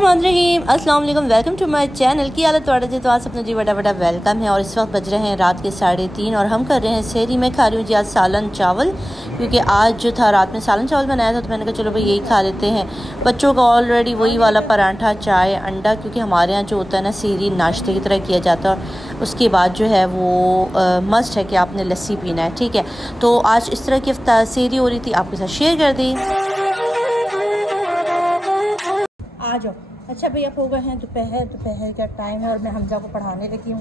बिस्मिल्लाहिर्रहमानिर्रहीम, अस्सलाम वालेकुम, वेलकम टू माय चैनल। की हालत वाड़ा जी, तो आज अपना जी बड़ा बड़ा वेलकम है। और इस वक्त बज रहे हैं रात के 3:30 और हम कर रहे हैं सहरी। मैं खा रही हूँ जी आज सालन चावल, क्योंकि आज जो था रात में सालन चावल बनाया था, तो मैंने कहा चलो भाई यही खा लेते हैं। बच्चों का ऑलरेडी वही वाला पराठा, चाय, अंडा, क्योंकि हमारे यहाँ जो होता है ना सहरी नाश्ते की तरह किया जाता है। उसके बाद जो है वो मस्ट है कि आपने लस्सी पीना है, ठीक है। तो आज इस तरह की सहरी हो रही थी, आपके साथ शेयर कर दी। आ जाओ। अच्छा भैया, हो गए हैं दोपहर का टाइम है और मैं हमजा को पढ़ाने लगी हूँ।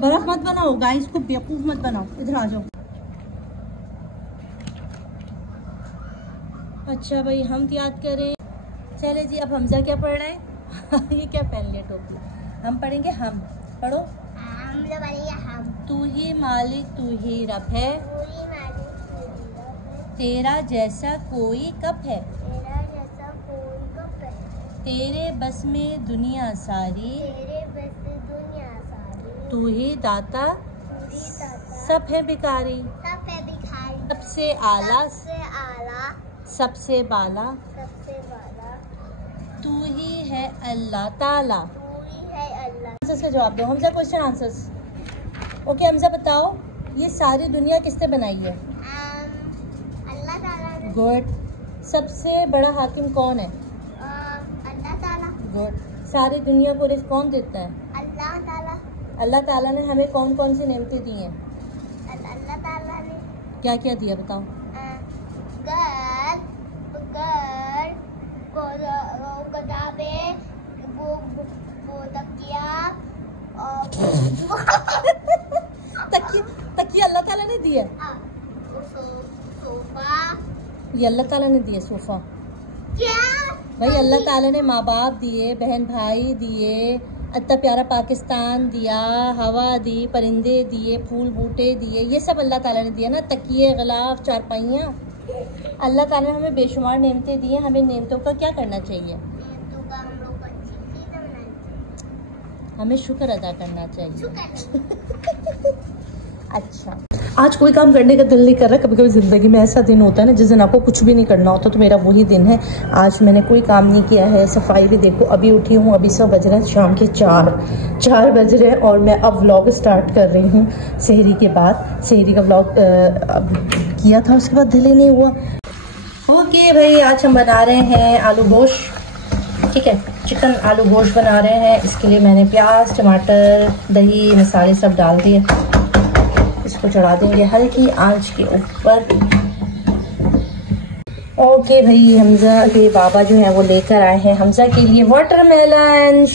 बर्फ मत बनाओ गाइस, को बेवकूफ मत बनाओ, इधर आ जाओ। अच्छा भाई, हम याद करें। चले जी, अब हमजा क्या पढ़ रहा है? ये क्या पहन लिया टोपी? हम पढ़ेंगे हम। पढ़ो। हम। तू ही मालिक तू ही रब है, तेरा जैसा कोई कब है, तेरे बस में दुनिया सारी, तू ही दाता सब है भिखारी, सबसे आला सबसे बाला, तू ही है अल्लाह ताला। आंसर्स का जवाब दो Hamza, question answers. Okay Hamza बताओ, ये सारी दुनिया किसने बनाई है? अल्लाह ताला ने। गुड। सबसे बड़ा हाकिम कौन है? गुड। सारी दुनिया को रिज़्क़ कौन देता है? अल्लाह ताला। अल्लाह ताला ने हमें कौन कौन सी नेमतें दी हैं? अल्लाह ताला ने क्या क्या दिया बताओ? किताबें, वो तकिया तकिया अल्लाह ताला ने दिया। सोफा, ये अल्लाह ताला ने दिया सोफा। क्या भाई, अल्लाह ताला ने माँ बाप दिए, बहन भाई दिए, इतना प्यारा पाकिस्तान दिया, हवा दी, परिंदे दिए, फूल बूटे दिए, ये सब अल्लाह ताला ने दिया ना। तकिए, गिलाफ, चारपाइयाँ, अल्लाह ताला ने हमें बेशुमार नेमतें दी हैं। हमें नेमतों का क्या करना चाहिए? हमें शुक्र अदा करना चाहिए। अच्छा, आज कोई काम करने का दिल नहीं कर रहा। कभी कभी ज़िंदगी में ऐसा दिन होता है ना जिस दिन आपको कुछ भी नहीं करना होता, तो मेरा वही दिन है। आज मैंने कोई काम नहीं किया है। सफाई भी देखो, अभी उठी हूँ, अभी सब बज रहे हैं शाम के 4 बज रहे हैं और मैं अब व्लॉग स्टार्ट कर रही हूँ सहरी के बाद। सहरी का व्लॉग किया था, उसके बाद दिल ही नहीं हुआ। ओके भाई, आज हम बना रहे हैं आलू गोश्त, ठीक है। चिकन आलू गोश्त बना रहे हैं। इसके लिए मैंने प्याज, टमाटर, दही, मसाले सब डाल दिए। इसको चढ़ा देंगे हल्की आंच के ऊपर। ओके भाई, हमजा के बाबा जो है वो लेकर आए हैं हमजा के लिए वाटरमेलन।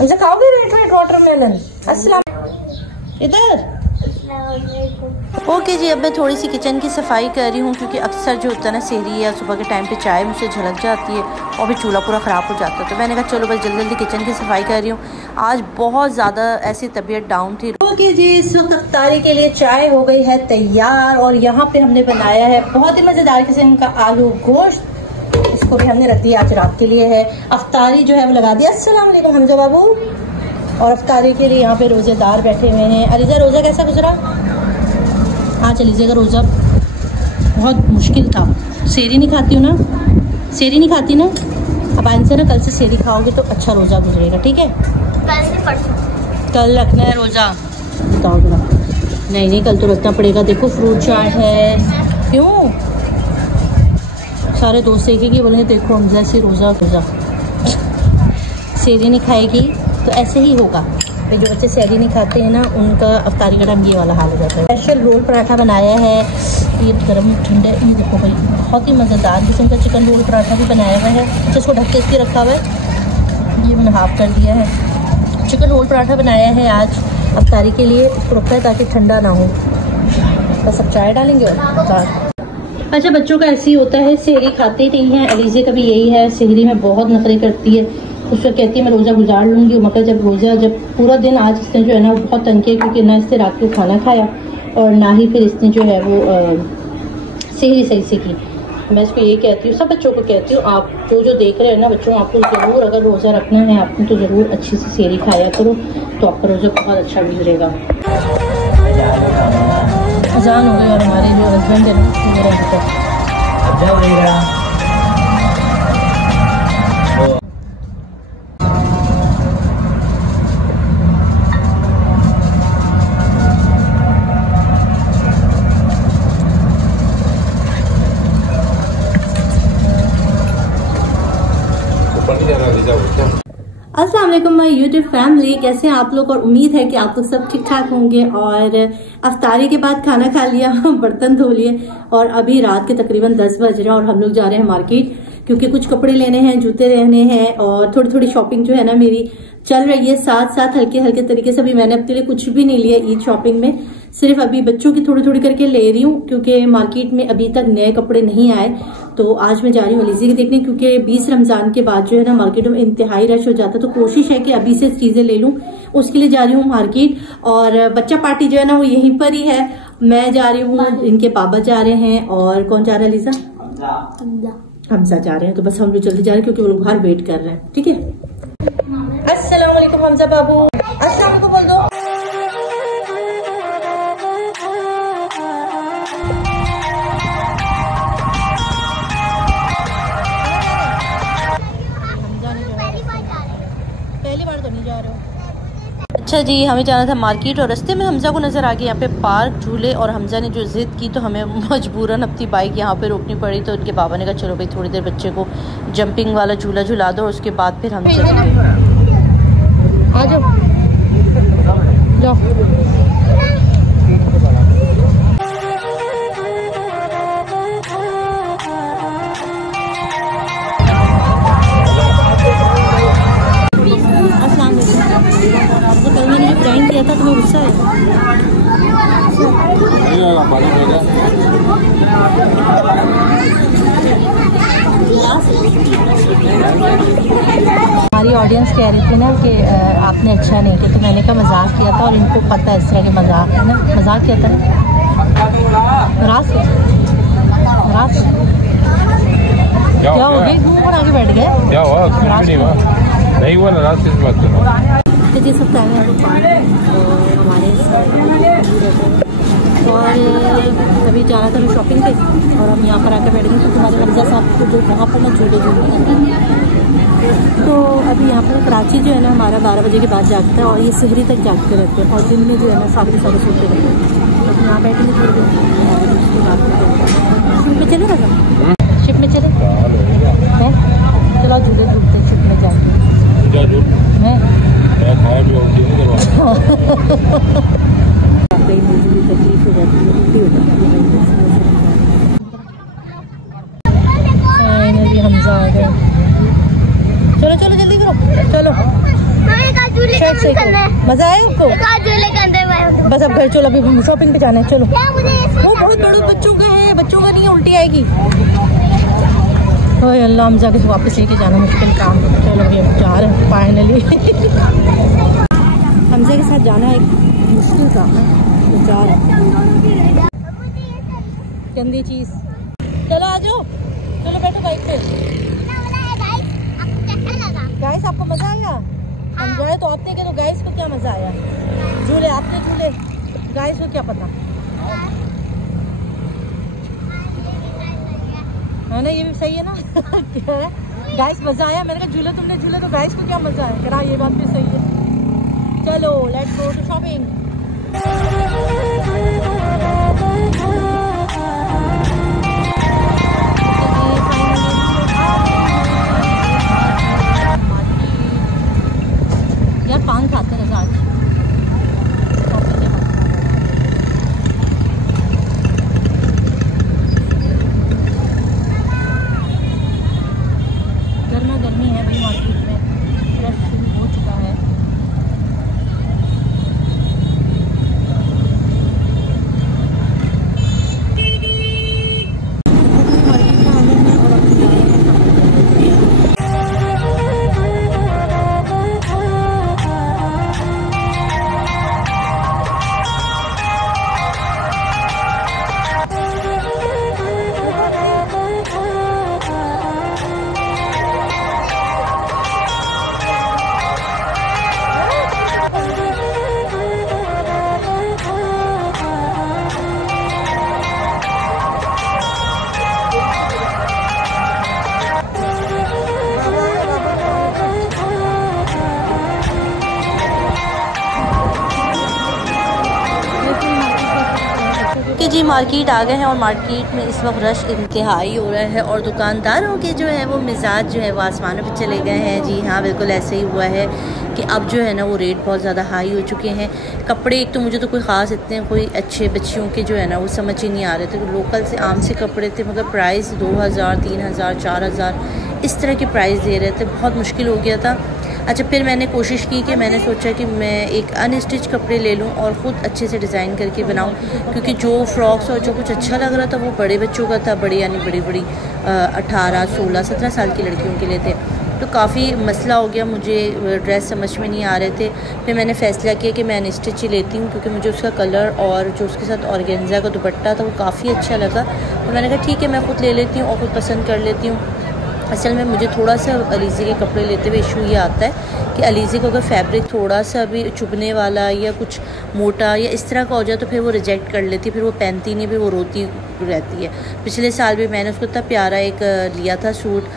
हमजा खाओगे रेड वाटरमेलन? अस्सलाम, इधर। ओके जी, अब मैं थोड़ी सी किचन की सफाई कर रही हूँ, क्योंकि अक्सर जो होता है ना सहरी या सुबह के टाइम पे चाय मुझसे झलक जाती है और फिर चूल्हा पूरा ख़राब हो जाता है। तो मैंने कहा चलो बस जल्दी जल्दी किचन की सफाई कर रही हूँ। आज बहुत ज़्यादा ऐसी तबीयत डाउन थी। ओके जी, इस वक्त अफ्तारी के लिए चाय हो गई है तैयार और यहाँ पे हमने बनाया है बहुत ही मज़ेदार किस्म का आलू गोश्त। इसको भी हमने रख दिया आज रात के लिए है। अफ्तारी जो है वो लगा दिया। अस्सलाम वालेकुम हमजा बाबू। और अफ्तारी के लिए यहाँ पे रोज़ेदार बैठे हुए हैं। अलीजा, रोज़ा कैसा गुजरा? आज अलीजा का रोज़ा बहुत मुश्किल था। सहरी नहीं खाती हूँ ना, सहरी नहीं खाती ना। अब आज से ना कल से सहरी खाओगे तो अच्छा रोज़ा गुजरेगा, ठीक है। कल रखना है रोज़ा? बताओ जरा। नहीं, कल तो रखना पड़ेगा। देखो फ्रूट चाट है। क्यों सारे दोस्त देखेंगे, बोले देखो हम जैसे रोज़ा सहरी नहीं खाएगी तो ऐसे ही होगा। फिर जो बच्चे सहरी नहीं खाते हैं ना, उनका अफ्तारी का टाइम ये वाला हाल हो जाता है। स्पेशल रोल पराठा बनाया है, ये गर्म ठंडा। ये देखो भाई, बहुत ही मज़ेदार किस्म का चिकन रोल पराठा भी बनाया हुआ है। अच्छा, इसको ढक के इसके रखा हुआ है, ये मैंने हाफ कर दिया है। चिकन रोल पराठा बनाया है आज अफ्तारी के लिए। इसको रखा है ताकि ठंडा ना हो। बस अब चाय डालेंगे और अच्छा, बच्चों का ऐसे ही होता है, सहरी खाते नहीं हैं। अलीजे का भी यही है, सहरी में बहुत नखरे करती है। उसको कहती है मैं रोज़ा गुजार लूँगी, मगर जब पूरा दिन आज इसने जो है ना बहुत तंग किया, क्योंकि ना इससे रात को खाना खाया और ना ही फिर इसने जो है वो सहरी सही से की। मैं इसको ये कहती हूँ, सब बच्चों को कहती हूँ, आप जो देख रहे हो ना बच्चों, आपको ज़रूर अगर रोज़ा रखना है आपको तो ज़रूर अच्छी सी सहरी खाया करो, तो आपका रोज़ा बहुत अच्छा गुजरेगा। अजान हो गई और हमारे जो हस्बैंड है ना अस्सलाम वालेकुम माय यूट्यूब फैमिली, कैसे हैं आप लोग। और उम्मीद है कि आप लोग सब ठीक ठाक होंगे। और अफ्तारी के बाद खाना खा लिया, बर्तन धो लिए और अभी रात के तकरीबन 10 बज रहे हैं और हम लोग जा रहे हैं मार्केट, क्योंकि कुछ कपड़े लेने हैं, जूते लेने हैं और थोड़ी थोड़ी शॉपिंग जो है ना मेरी चल रही है। साथ साथ हल्के हल्के तरीके से भी मैंने अपने लिए कुछ भी नहीं लिया ईद शॉपिंग में, सिर्फ अभी बच्चों की थोड़ी थोड़ी करके ले रही हूँ, क्योंकि मार्केट में अभी तक नए कपड़े नहीं आए। तो आज मैं जा रही हूँ अलीज़ी के देखने, क्योंकि 20 रमजान के बाद जो है ना मार्केट में इंतहाई रश हो जाता है। तो कोशिश है कि अभी से चीजें ले लूँ, उसके लिए जा रही हूँ मार्केट। और बच्चा पार्टी जो है ना वो यहीं पर ही है। मैं जा रही हूँ, इनके पापा जा रहे हैं और कौन जा रहा है अलीज़ा? हमजा जा रहे हैं। तो बस हम लोग जल्दी जा रहे हैं क्योंकि वो लोग बाहर वेट कर रहे हैं। ठीक है, अस्सलाम वालेकुम हमजा बाबू, अस्सलाम वालेकुम बोल दो। पहली बार तो नहीं जा रहे हो? अच्छा जी, हमें जाना था मार्केट और रास्ते में हमजा को नज़र आ गया यहाँ पे पार्क झूले, और हमजा ने जो जिद की तो हमें मजबूरन अपनी बाइक यहाँ पे रोकनी पड़ी। तो उनके बाबा ने कहा चलो भाई थोड़ी देर बच्चे को जंपिंग वाला झूला झुला दो और उसके बाद फिर हम चलेंगे। आ जाओ जाओ। कल मैंने जो प्रैंक किया था तुम्हें गुस्सा है? हमारी ऑडियंस कह रही थी ना कि आपने अच्छा नहीं किया, तो मैंने कहा मजाक किया था और इनको पता है इस तरह के मजाक है ना। मजाक किया था नाराज क्या हो गई? घूम आगे बैठ गए, क्या हुआ? नहीं हुआ नाराज किस बात का? तो जी सब टाइम हमारे और अभी जाना था शॉपिंग पे और हम यहाँ पर आकर बैठ गए। तो तुम्हारे हमजा साहब को जो वहाँ पर ना झूले झूलने, तो अभी यहाँ पर कराची जो है ना हमारा 12 बजे के बाद जागता है और ये शहरी तक जागते रहते हैं, और दिन में जो है ना सारे सोते रहते हैं। तो यहाँ बैठेंगे थोड़ी देर, शिप में चले ना, शिप में चले चलो झूले झूलते शिप में जाके तकलीफ हो जाती है, उल्टी हो जाती है। फाइनली हमजा आ गया। चलो चलो जल्दी करो, चलो। मजा आया आपको? बस अब घर चलो, अभी शॉपिंग पे जाना है। चलो, वो बहुत बड़े बच्चों का है, बच्चों का नहीं है, उल्टी आएगी। ओए अल्लाह, हमजा के वापस लेके जाना मुश्किल काम। चलो अभी हम जा रहे हैं फाइनली। हमजा के साथ जाना एक मुश्किल काम है, तो जा रहे हैं। गंदी चीज। चलो आ जाओ, चलो बैठो बाइक पे। गाइस आपको मजा आया? एंजॉय तो आपने किया, तो गाइस को क्या मजा आया? झूले आपने झूले, गाइस को क्या पता है ना। ये भी सही है ना। क्या है गाइस, मजा आया? मैंने कहा झूले तुमने झूले, तो गाइस को क्या मजा आया? करा, ये बात भी सही है। चलो लेट्स गो टू शॉपिंग। यार पान खाते हैं आज। गर्मी है भाई, मार्केट में रश शुरू हो चुका है। जी मार्केट आ गए हैं और मार्केट में इस वक्त रश इंतहाई हो रहा है और दुकानदारों के जो है वो मिजाज जो है वो आसमानों पे चले गए हैं। जी हाँ, बिल्कुल ऐसे ही हुआ है कि अब जो है ना वो रेट बहुत ज़्यादा हाई हो चुके हैं। कपड़े एक तो मुझे तो कोई ख़ास इतने कोई अच्छे बच्चियों के जो है ना वो समझ ही नहीं आ रहे थे। लोकल से आम से कपड़े थे मगर प्राइस 2000, 3000, 4000 इस तरह के प्राइस दे रहे थे। बहुत मुश्किल हो गया था। अच्छा, फिर मैंने कोशिश की कि मैंने सोचा कि मैं एक अनस्टिच कपड़े ले लूँ और ख़ुद अच्छे से डिज़ाइन करके बनाऊँ, क्योंकि जो फ्रॉक्स और जो कुछ अच्छा लग रहा था वो बड़े बच्चों का था, बड़ी यानी बड़ी 18, 16, 17 साल की लड़कियों के लिए थे। तो काफ़ी मसला हो गया, मुझे ड्रेस समझ में नहीं आ रहे थे। फिर मैंने फ़ैसला किया कि मैं अनस्टिच ही लेती हूँ, क्योंकि मुझे उसका कलर और जो उसके साथ ऑर्गेन्जा का दुपट्टा था वो काफ़ी अच्छा लगा। तो मैंने कहा ठीक है, मैं ख़ुद ले लेती हूँ और ख़ुद पसंद कर लेती हूँ। असल में मुझे थोड़ा सा अलीज़े के कपड़े लेते हुए इशू ये आता है कि अलीज़े को अगर फैब्रिक थोड़ा सा भी चुभने वाला या कुछ मोटा या इस तरह का हो जाए तो फिर वो रिजेक्ट कर लेती, फिर वो पहनती नहीं, फिर वो रोती रहती है। पिछले साल भी मैंने उसको इतना प्यारा एक लिया था सूट,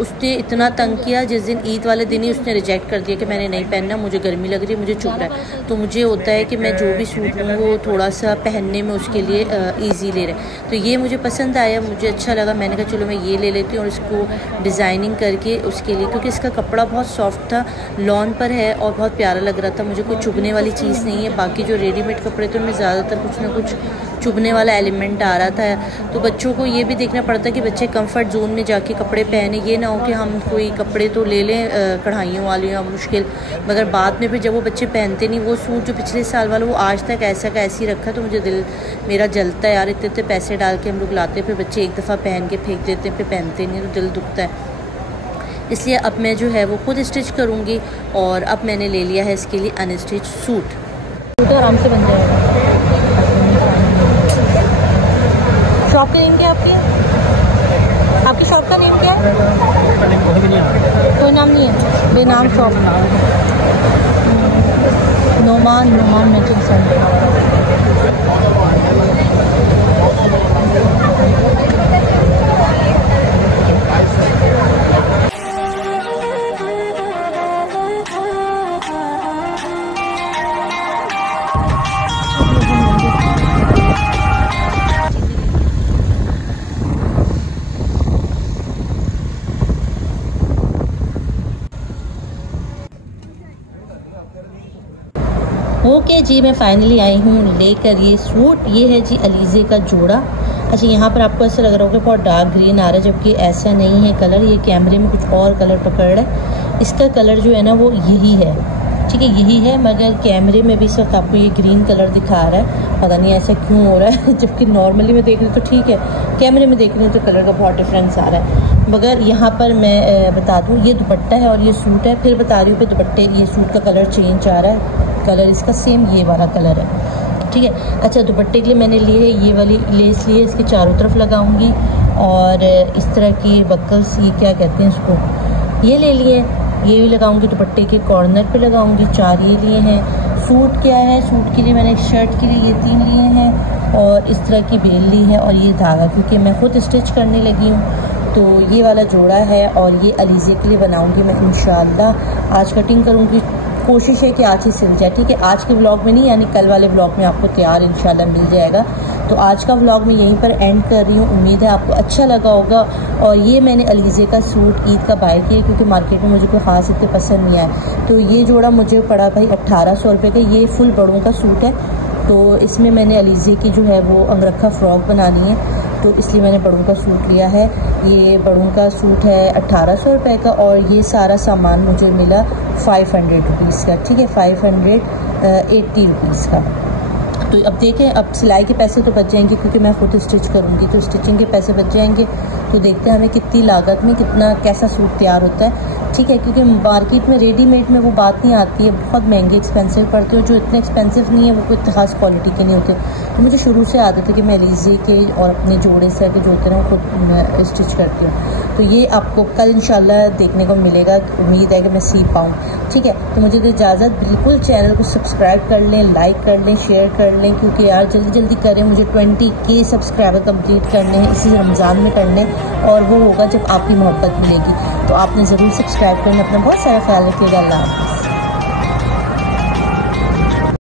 उसने इतना तंग किया, जिस दिन ईद वाले दिन ही उसने रिजेक्ट कर दिया कि मैंने नहीं पहनना, मुझे गर्मी लग रही है, मुझे चुभ रहा है। तो मुझे होता है कि मैं जो भी सूट लूँ वो थोड़ा सा पहनने में उसके लिए ईजी ले रहे। तो ये मुझे पसंद आया, मुझे अच्छा लगा। मैंने कहा चलो मैं ये ले लेती हूँ और इसको डिज़ाइनिंग करके उसके लिए, क्योंकि इसका कपड़ा बहुत सॉफ्ट था, लॉन पर है और बहुत प्यारा लग रहा था। मुझे कोई चुभने वाली चीज़ नहीं है। बाकी जो रेडीमेड कपड़े थे उनमें ज़्यादातर कुछ ना कुछ चुभने वाला एलिमेंट आ रहा था। तो बच्चों को ये भी देखना पड़ता है कि बच्चे कंफर्ट जोन में जाके कपड़े पहने, ये ना हो कि हम कोई कपड़े तो ले लें कढ़ाइयों वाले या मुश्किल, मगर बाद में फिर जब वो बच्चे पहनते नहीं। वो सूट जो पिछले साल वाला वो आज तक ऐसा का ऐसी रखा, तो मुझे दिल मेरा जलता है यार। इतने पैसे डाल के हम लोग लाते, फिर बच्चे एक दफ़ा पहन के फेंक देते हैं, फिर पहनते नहीं, तो दिल दुखता है। इसलिए अब मैं जो है वो खुद स्टिच करूँगी और अब मैंने ले लिया है इसके लिए अनस्टिच सूट। आराम से बन जाएगा। शॉप का नेम क्या है आपकी शॉप का नेम क्या है? कोई नाम नहीं है, बेनाम shop. Noman matching centre. Okay ji, मैं फाइनली आई हूँ लेकर ये सूट। ये है जी अलीज़े का जोड़ा। अच्छा, यहाँ पर आपको ऐसा लग रहा होगा बहुत डार्क ग्रीन आ रहा है, जबकि ऐसा नहीं है कलर। ये कैमरे में कुछ और कलर पकड़ रहा है। इसका कलर जो है ना वो यही है, ठीक है, यही है, मगर कैमरे में भी इस वक्त आपको ये ग्रीन कलर दिखा रहा है। पता नहीं ऐसा क्यों हो रहा है, जबकि नॉर्मली मैं देख रही हूँ तो ठीक है, कैमरे में देख रही हूँ तो कलर का बहुत डिफरेंस आ रहा है। मगर यहाँ पर मैं बता दूँ, ये दुपट्टा है और ये सूट है। फिर बता रही हूँ, फिर दुपट्टे ये सूट का कलर चेंज आ रहा है, कलर इसका सेम ये वाला कलर है, ठीक है। अच्छा, दुपट्टे के लिए मैंने लिए है ये वाली लेस ली है, इसके चारों तरफ लगाऊंगी और इस तरह की बकल्स, ये क्या कहते हैं इसको, ये ले लिए। ये भी लगाऊंगी दुपट्टे के कॉर्नर पे लगाऊंगी। 4 ये लिए हैं। सूट क्या है, सूट के लिए मैंने शर्ट के लिए ये 3 लिए हैं और इस तरह की बेल ली है और ये धागा, क्योंकि मैं खुद स्टिच करने लगी हूँ। तो ये वाला जोड़ा है और ये अलीज़े के लिए बनाऊंगी मैं इंशाल्लाह। आज कटिंग करूँगी, कोशिश है कि आज ही सिल जाए, ठीक है। आज के व्लॉग में नहीं, यानी कल वाले व्लॉग में आपको तैयार इंशाल्लाह मिल जाएगा। तो आज का व्लॉग मैं यहीं पर एंड कर रही हूँ। उम्मीद है आपको अच्छा लगा होगा। और ये मैंने अलीज़े का सूट ईद का बाय किया, क्योंकि मार्केट में मुझे कोई ख़ास इतने पसंद नहीं आया। तो ये जोड़ा मुझे पड़ा भाई 1800 रुपये का। ये फुल बड़ों का सूट है, तो इसमें मैंने अलीज़े की जो है वो अंगरखा फ्रॉक बनानी है, तो इसलिए मैंने बड़ों का सूट लिया है। ये बड़ों का सूट है 1800 रुपये का और ये सारा सामान मुझे मिला 500 रुपीज़ का, ठीक है, 580 रुपीज़ का। तो अब देखें, अब सिलाई के पैसे तो बच जाएंगे क्योंकि मैं खुद स्टिच करूँगी, तो स्टिचिंग के पैसे बच जाएंगे। तो देखते हैं हमें कितनी लागत में कितना कैसा सूट तैयार होता है, ठीक है। क्योंकि मार्केट में रेडीमेड में वो बात नहीं आती है, बहुत महंगे एक्सपेंसिव पड़ते हो। जो इतने एक्सपेंसिव नहीं है वो कोई खास क्वालिटी के नहीं होते। तो मुझे शुरू से आदत है कि मैं अलीज़े के और अपने जोड़े से के जो होते हैं वो खुद स्टिच करती हूँ। तो ये आपको कल इंशाल्लाह देखने को मिलेगा। उम्मीद है कि मैं सीख पाऊँ, ठीक है। तो मुझे तो इजाज़त, बिल्कुल चैनल को सब्सक्राइब कर लें, लाइक कर लें, शेयर कर लें, क्योंकि यार जल्दी जल्दी करें। मुझे 20K सब्सक्राइबर कंप्लीट करने हैं, इसी रमज़ान में करने, और वो होगा जब आपकी मोहब्बत मिलेगी। तो आपने ज़रूर सब्सक्राइब करना। अपना बहुत सारा ख्याल रखिएगा। अल्लाह हाफ़िज़।